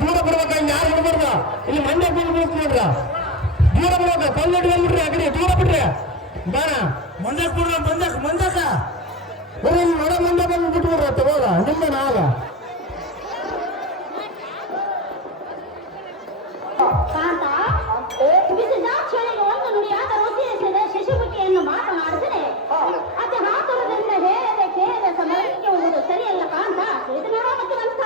ದೂರ ಬರ್ಬೇಕ ಯಾರು ಹಿಡ್ಬಾರ್ದ ಇಲ್ಲಿ ಮಂಡ್ಯ ಬೀಳ್ ನೋಡ್ರ ದೂರ ಬರ್ಬೇಕ ಕಲ್ಲೊಡ್ಡಿ ಬಂದ್ಬಿಡ್ರಿ ಆ ಕಡೆ ದೂರ ಬಿಡ್ರಿ ಬೇಡ ಮಂದಕ್ ಬಿಡ್ರ ಮಂದಕ ಬರೀ ನೋಡ ಮಂಡ್ಯ ಬಂದು ಬಿಟ್ಬಿಡ್ರ ತಗೋದ ನಿಮ್ಮ ನಾಗ ಮಾತನಾಡಿದರೆ ಅತಿ ಹಾತುರದಿಂದ ಹೇಳದೆ ಕೇಳದೆ ಸಮಯಕ್ಕೆ ಹೋಗುವುದು ಸರಿಯಲ್ಲ ಕಾಂತ ಇದು ನೋಡೋದಕ್ಕೆ ಬಂತ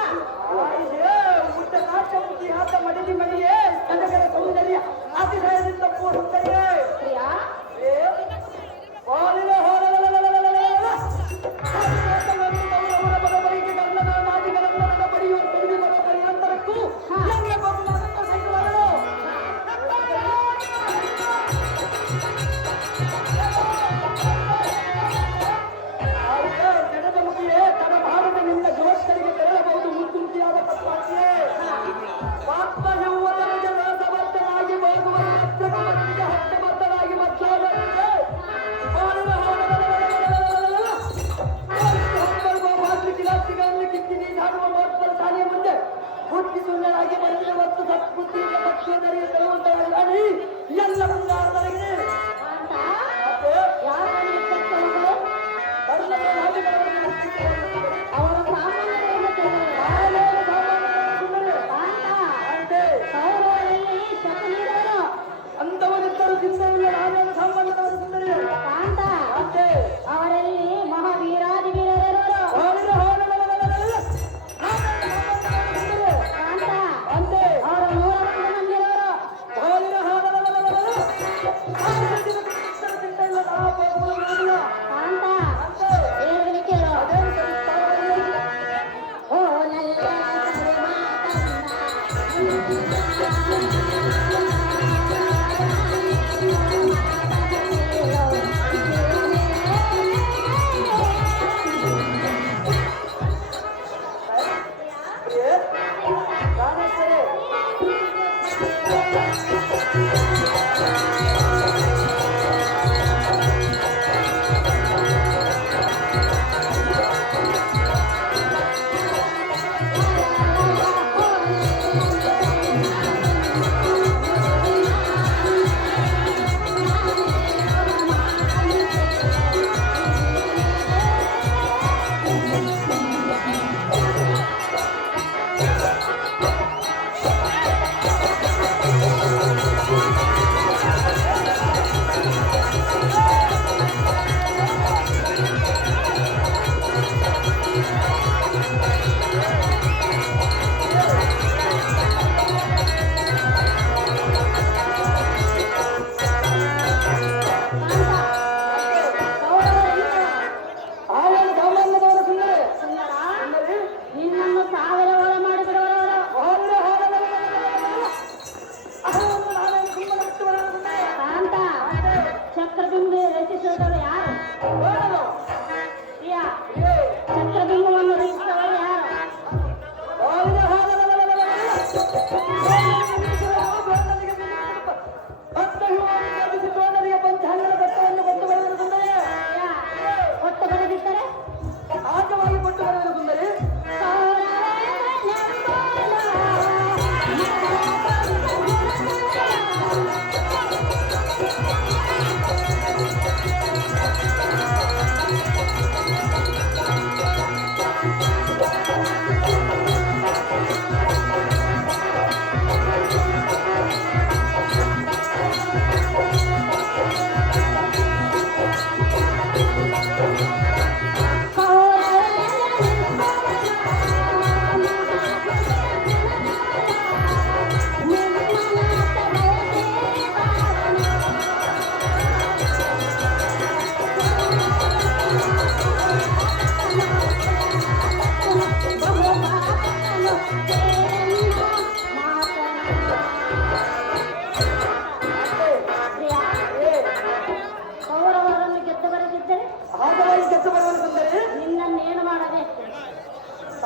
ಮಡಿಲಿ ಮಡಿಯೇ ಕನಕರ ಸೌಂದರ್ಯ ಅತಿಶಯದಿಂದ ಪೂರ್ಣರಿಯೇ ಪ್ರಿಯಾ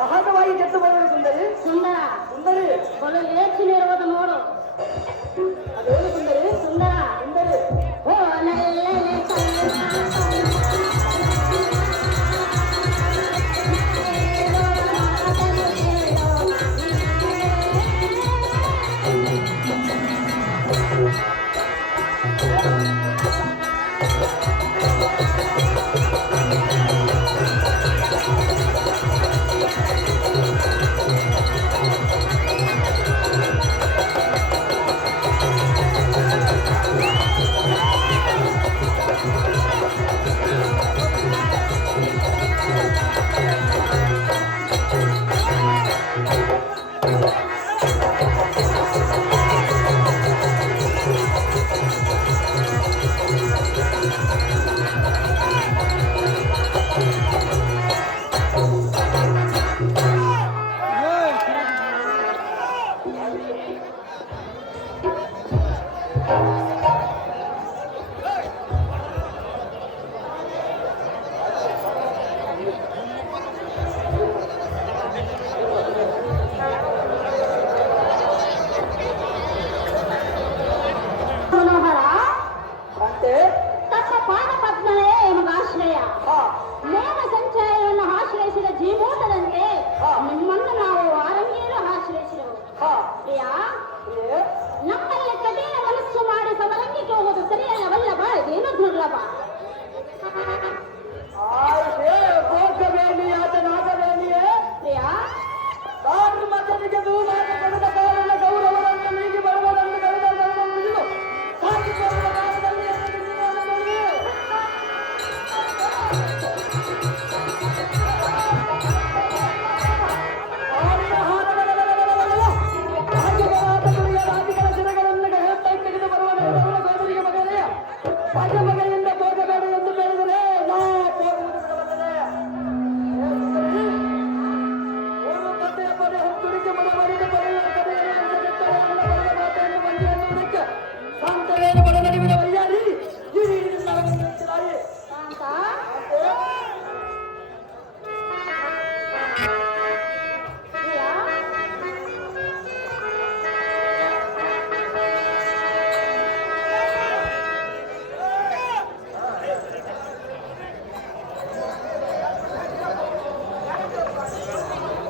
ಸಹಜವಾಗಿ ಗೆದ್ದು ಬರಲು ಸುಂದರಿ ಸುಂದರ ಸುಂದರಿ ಬಲು ಏಚಿನಿರುವುದು ನೋಡು ಅದೇನು ಸುಂದರಿ ಸುಂದರ ಸುಂದರಿ ಓ ನಲ್ಲೆಲೆ ಹಾ ಮೇಘ ಸಂಚಾರವನ್ನು ಆಶ್ರಯಿಸಿದ ಜೀವೋಟದಂತೆ ಹಾ. ನಿಮ್ಮನ್ನು ನಾವು ಆರಂಗೇಲು ಆಶ್ರಯಿಸಿದೆವು ಹಾ ಪ್ರಿಯ. ಇಲ್ಲಿ ನಮ್ಮಲ್ಲಿ ಕಠಿಣ ಮನಸ್ಸು ಮಾಡಿ ಸಮರಂಗಿಗೆ ಹೋಗುವುದು ಸರಿಯಲ್ಲ ವಲ್ಲಭ, ಇದೇನು ದುರ್ಲಭ. ಆಯ್ತೆ ಹೋಗಬೇಡಿ ಆತನಾಗಬೇಡಿಯೇ ಪ್ರಿಯ, ತಾನು ಮಗನಿಗೆ ದೂರಾಗ ಪಡೆದ ಕಾರಣ ಗೌರವವನ್ನು ನೀಗಿ ಬರುವುದನ್ನು ಗೌರವವನ್ನು ಸಾಗಿಸುವ ಕಾಲದಲ್ಲಿ ಎದುರಿಗೆ ನೀಡಬೇಡಿ. ಆಡಿನ ಹಾರಗಳಲ್ಲ, ಭಾಗ್ಯಗಳಾದ ಗುರಿಯ ರಾಜಿಗಳ ಶಿರಗಳನ್ನು ತೆಗೆದು ಬರುವುದನ್ನು ಗೌರವಿಗೆ ಮಗನೇ ಭಾಗ್ಯಮಗೆಯಿಂದ ಹೋಗಬೇಡ ಎಂದು ಹೇಳಿದರೆ ನಾ ಹೋಗುವುದು ಬಿಡಬಲ್ಲದೆ. ಒಂದು ಕಥೆಯ ಪದ ಹುಟ್ಟುಡಿಕೆ ಮನವರಿಕೆ ಪಡೆಯುವ ಕಥೆಯನ್ನು ಅಂದೆತ್ತರೆಯನ್ನು ಬರೆದ ಮಾತೆಯನ್ನು ಬಂದು ಎನ್ನುವುದಕ್ಕೆ ಸಾಂತವೇನು ಬಡ ನಡುವಿನ ವೈಯಾರಿ ಈ ರೀತಿಯಿಂದ ನಡೆಸುತ್ತಿದ್ದಾರೆ. ಕಾಂತ, ಪ್ರಿಯ,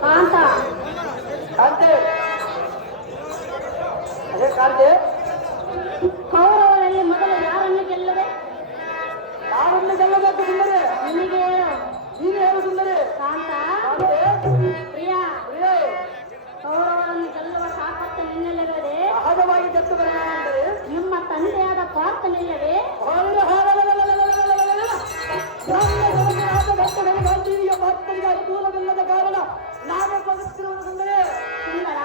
ಕಾಂತ, ಕಾಂತೆ ಅದೇ ಕಾಂತೆ ಕೌರವರಲ್ಲಿ ಮೊದಲು ಯಾರನ್ನು ಗೆಲ್ಲದೆ ನಾನೊಂದು ಗೆಲ್ಲಬೇಕು ಸುಂದರಿ. ನಿನಗೆ ಹೇಳು. ನೀನು ಹೇಳು ಸುಂದರಿ. ಕಾಂತ, ಕಾಂತೆ ಪ್ರಿಯ, ಪ್ರಿಯೇ ಕೌರವರನ್ನು ಗೆಲ್ಲುವ ತಾಕತ್ತು ನಿನ್ನಲ್ಲಿರುವುದೇ? ಸಹಜವಾಗಿ ಗೆದ್ದು ಬರಬೇಕೆಂದರೆ ನಿಮ್ಮ ತಂದೆಯಾದ ಪ್ರಾರ್ಥನೆಯಿಲ್ಲವೇ? ಭಕ್ತರಿಗೆ ಅನುಕೂಲವಿಲ್ಲದ ಕಾರಣ ನಾನೇ ಬದುಕ್ತಿರುವುದು ಸುಂದರಿ. ಸುಂದರ,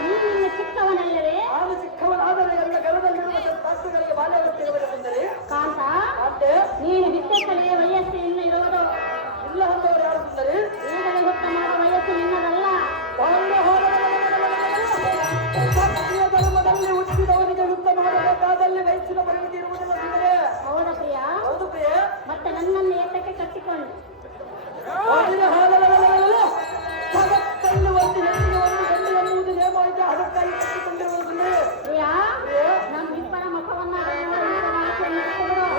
ನೀನು ಇನ್ನು ಚಿಕ್ಕವನಲ್ಲವೇ? ನಾನು ಚಿಕ್ಕವನಾದರೆ ಎಲ್ಲ ಗರದಲ್ಲಿರುವ ಶಾಸ್ತ್ರಗಳಿಗೆ ಬಾಲ್ಯಾಗುತ್ತಿರುವುದು ಸುಂದರಿ. ಕಾಂತ, ಕಾಂತೆ ನೀನು ವಿದ್ಯೆ ಕಲಿಯ ವಯಸ್ಸು ಇನ್ನು ಇರುವುದು. ಇಲ್ಲ ಹೊಂದವರು ಯಾರು ಸುಂದರಿ? ಈಗಲೇ ಹುಟ್ಟ ಮಾಡುವ ವಯಸ್ಸು ನಿನ್ನದಲ್ಲ. ಭಕ್ತಿಯ ಧರ್ಮದಲ್ಲಿ ಹುಟ್ಟಿದವನಿಗೆ ಯುದ್ಧ ಮಾಡಬೇಕಾದಲ್ಲಿ ವಯಸ್ಸಿನ ಪರಿಮಿತಿ ಇರುವುದಿಲ್ಲ ಸುಂದರಿ. ಹೌದ ಪ್ರಿಯ? ಹೌದು ಪ್ರಿಯೆ. ಮತ್ತೆ ನನ್ನನ್ನು ಏತಕ್ಕೆ ಕಟ್ಟಿಕೊಂಡು? ಜಗತ್ತಲ್ಲಿ ಒಂದು ಹೆಣ್ಣಿಗೆ ಒಂದು ಗಂಡು ಎನ್ನುವುದು ನೇಮ ಇದೆ, ಅದಕ್ಕಾಗಿ ಕಟ್ಟಿಕೊಂಡಿರುವುದು ಸುಂದರಿ. ಪ್ರಿಯ, ನಮ್ಮಿಬ್ಬರ ಮುಖವನ್ನಾದರೂ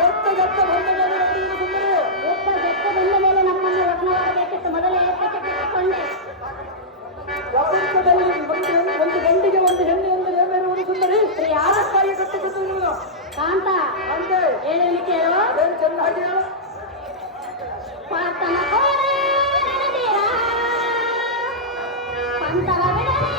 ಎತ್ತಗೆತ್ತ ಬಂಧದಲ್ಲಿ ನಡೆಯುವುದು ಸುಂದರಿ. ಒಬ್ಬ ಬೆಟ್ಟ ಬಂದ ಮೇಲೆ ನಮ್ಮನ್ನು ಲಗ್ನವಾಗಬೇಕಿತ್ತು. ಮೊದಲೇ ಏತಕ್ಕೆ ಕಟ್ಟಿಕೊಂಡೆ? ಪ್ರಪಂಚದಲ್ಲಿ ಒಂದು ಗಂಡಿಗೆ ಒಂದು ಹೆಣ್ಣು ಎಂದು ನೇಮ ಇರುವುದು ಸುಂದರಿ. ಅದಕ್ಕಾಗಿ ಕಟ್ಟಿಕೊಂಡಿರುವುದು. ಕಾಂತ, ಅಂತೆ ಹೇಳಿ ಕೇಳು. ಏನು ಚೆನ್ನಾಗಿ ಹೇಳು. ಪಾತನ ಕೋಣೆಯ ಪಂತವ ಬಿಡದೆ